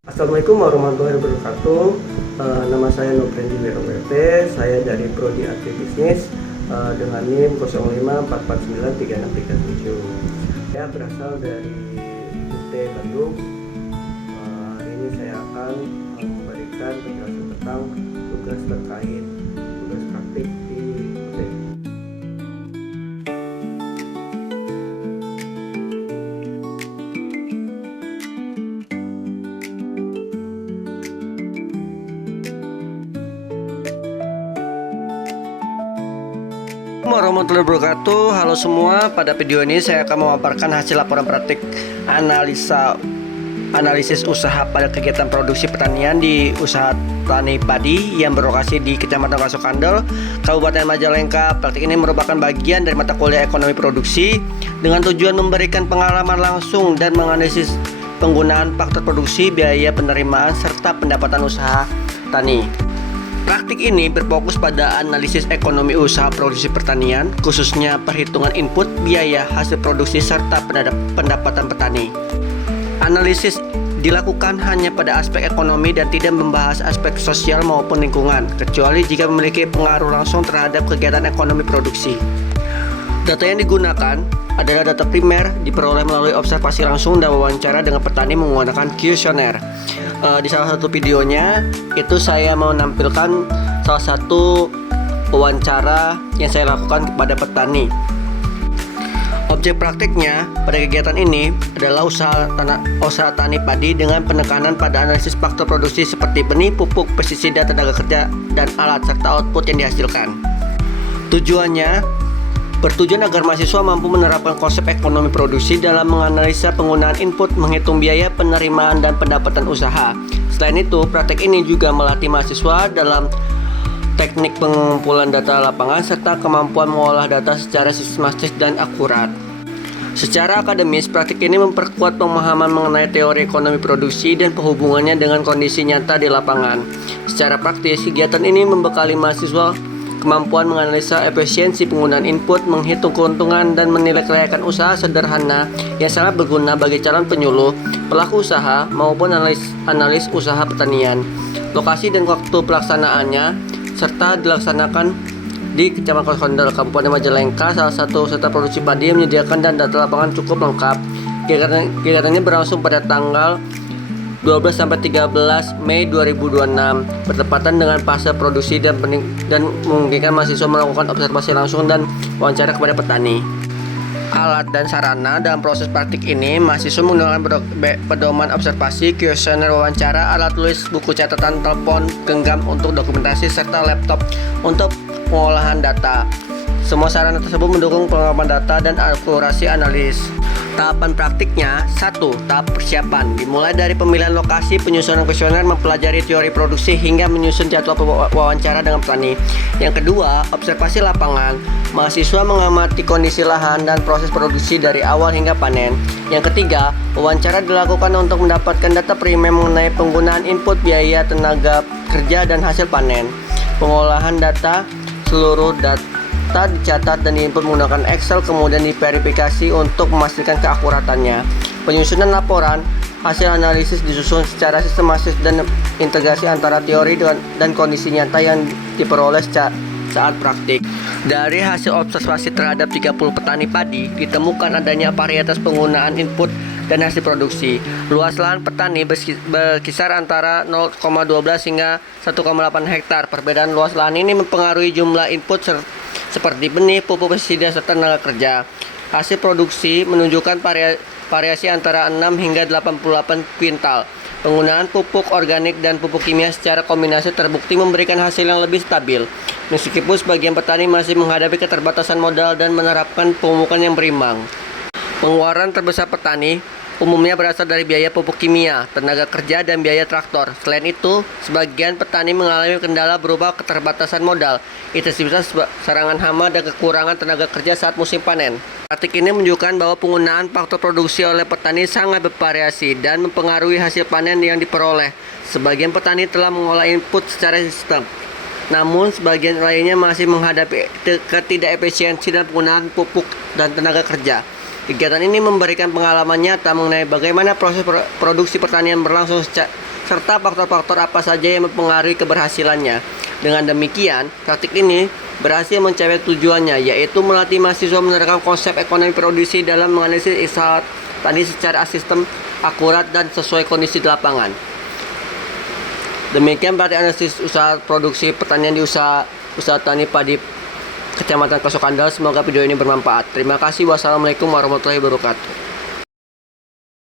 Assalamualaikum warahmatullahi wabarakatuh. Nama saya Nofrendi WRT. Saya dari Prodi Agribisnis dengan NIM 0544936337. Saya berasal dari UT Bandung. Hari ini saya akan memberikan penjelasan tentang tugas terkait tugas praktik di UT. Warahmatullahi wabarakatuh. Halo semua, pada video ini saya akan memaparkan hasil laporan praktik analisis usaha pada kegiatan produksi pertanian di usaha tani padi yang berlokasi di Kecamatan Rasokandel, Kabupaten Majalengka. Praktik ini merupakan bagian dari mata kuliah ekonomi produksi dengan tujuan memberikan pengalaman langsung dan menganalisis penggunaan faktor produksi, biaya penerimaan, serta pendapatan usaha tani. Praktik ini berfokus pada analisis ekonomi usaha produksi pertanian, khususnya perhitungan input, biaya, hasil produksi, serta pendapatan petani. Analisis dilakukan hanya pada aspek ekonomi dan tidak membahas aspek sosial maupun lingkungan, kecuali jika memiliki pengaruh langsung terhadap kegiatan ekonomi produksi. Data yang digunakan adalah data primer diperoleh melalui observasi langsung dan wawancara dengan petani menggunakan kuesioner. Di salah satu videonya itu saya mau menampilkan salah satu wawancara yang saya lakukan kepada petani. Objek praktiknya pada kegiatan ini adalah usaha tani padi dengan penekanan pada analisis faktor produksi seperti benih, pupuk, pestisida, tenaga kerja, dan alat serta output yang dihasilkan. Bertujuan agar mahasiswa mampu menerapkan konsep ekonomi produksi dalam menganalisa penggunaan input, menghitung biaya, penerimaan, dan pendapatan usaha. Selain itu, praktek ini juga melatih mahasiswa dalam teknik pengumpulan data lapangan serta kemampuan mengolah data secara sistematis dan akurat. Secara akademis, praktik ini memperkuat pemahaman mengenai teori ekonomi produksi dan penghubungannya dengan kondisi nyata di lapangan. Secara praktis, kegiatan ini membekali mahasiswa kemampuan menganalisa efisiensi penggunaan input, menghitung keuntungan, dan menilai kelayakan usaha sederhana yang sangat berguna bagi calon penyuluh, pelaku usaha, maupun analis usaha pertanian. Lokasi dan waktu pelaksanaannya serta dilaksanakan di Kecamatan Rasokandel, Kabupaten Majalengka. Salah satu usaha produksi padi yang menyediakan dan data lapangan cukup lengkap. Kegiatan ini berlangsung pada tanggal 12-13 Mei 2026 bertepatan dengan fase produksi dan memungkinkan mahasiswa melakukan observasi langsung dan wawancara kepada petani. Alat dan sarana dalam proses praktik ini, mahasiswa menggunakan pedoman observasi, kuesioner wawancara, alat tulis, buku catatan, telepon genggam untuk dokumentasi, serta laptop untuk pengolahan data. Semua sarana tersebut mendukung pengolahan data dan akurasi analis. Tahapan praktiknya: 1. Tahap persiapan, dimulai dari pemilihan lokasi, penyusunan kuesioner, mempelajari teori produksi, hingga menyusun jadwal wawancara dengan petani. Yang kedua, observasi lapangan. Mahasiswa mengamati kondisi lahan dan proses produksi dari awal hingga panen. Yang ketiga, wawancara dilakukan untuk mendapatkan data primer mengenai penggunaan input, biaya, tenaga kerja, dan hasil panen. Pengolahan data, seluruh data dicatat dan diinput menggunakan Excel, kemudian diverifikasi untuk memastikan keakuratannya. Penyusunan laporan hasil analisis disusun secara sistematis dan integrasi antara teori dan kondisi nyata yang diperoleh saat praktik. Dari hasil observasi terhadap 30 petani padi, ditemukan adanya varietas penggunaan input dan hasil produksi. Luas lahan petani berkisar antara 0,12 hingga 1,8 hektar. Perbedaan luas lahan ini mempengaruhi jumlah input seperti benih, pupuk, pestisida, serta tenaga kerja. Hasil produksi menunjukkan variasi antara 6 hingga 88 kuintal. Penggunaan pupuk organik dan pupuk kimia secara kombinasi terbukti memberikan hasil yang lebih stabil. Meskipun sebagian petani masih menghadapi keterbatasan modal dan menerapkan pemupukan yang berimbang. Pengeluaran terbesar petani umumnya berasal dari biaya pupuk kimia, tenaga kerja, dan biaya traktor. Selain itu, sebagian petani mengalami kendala berupa keterbatasan modal, intensitas serangan hama, dan kekurangan tenaga kerja saat musim panen. Praktik ini menunjukkan bahwa penggunaan faktor produksi oleh petani sangat bervariasi dan mempengaruhi hasil panen yang diperoleh. Sebagian petani telah mengolah input secara sistem, namun sebagian lainnya masih menghadapi ketidakefisiensi dalam penggunaan pupuk dan tenaga kerja. Kegiatan ini memberikan pengalaman nyata mengenai bagaimana proses produksi pertanian berlangsung serta faktor-faktor apa saja yang mempengaruhi keberhasilannya. Dengan demikian, praktik ini berhasil mencapai tujuannya, yaitu melatih mahasiswa menerapkan konsep ekonomi produksi dalam menganalisis usaha tani secara sistem, akurat, dan sesuai kondisi di lapangan. Demikian berarti analisis usaha produksi pertanian di usaha tani padi Kecamatan Kasokandal. Semoga video ini bermanfaat. Terima kasih. Wassalamualaikum warahmatullahi wabarakatuh.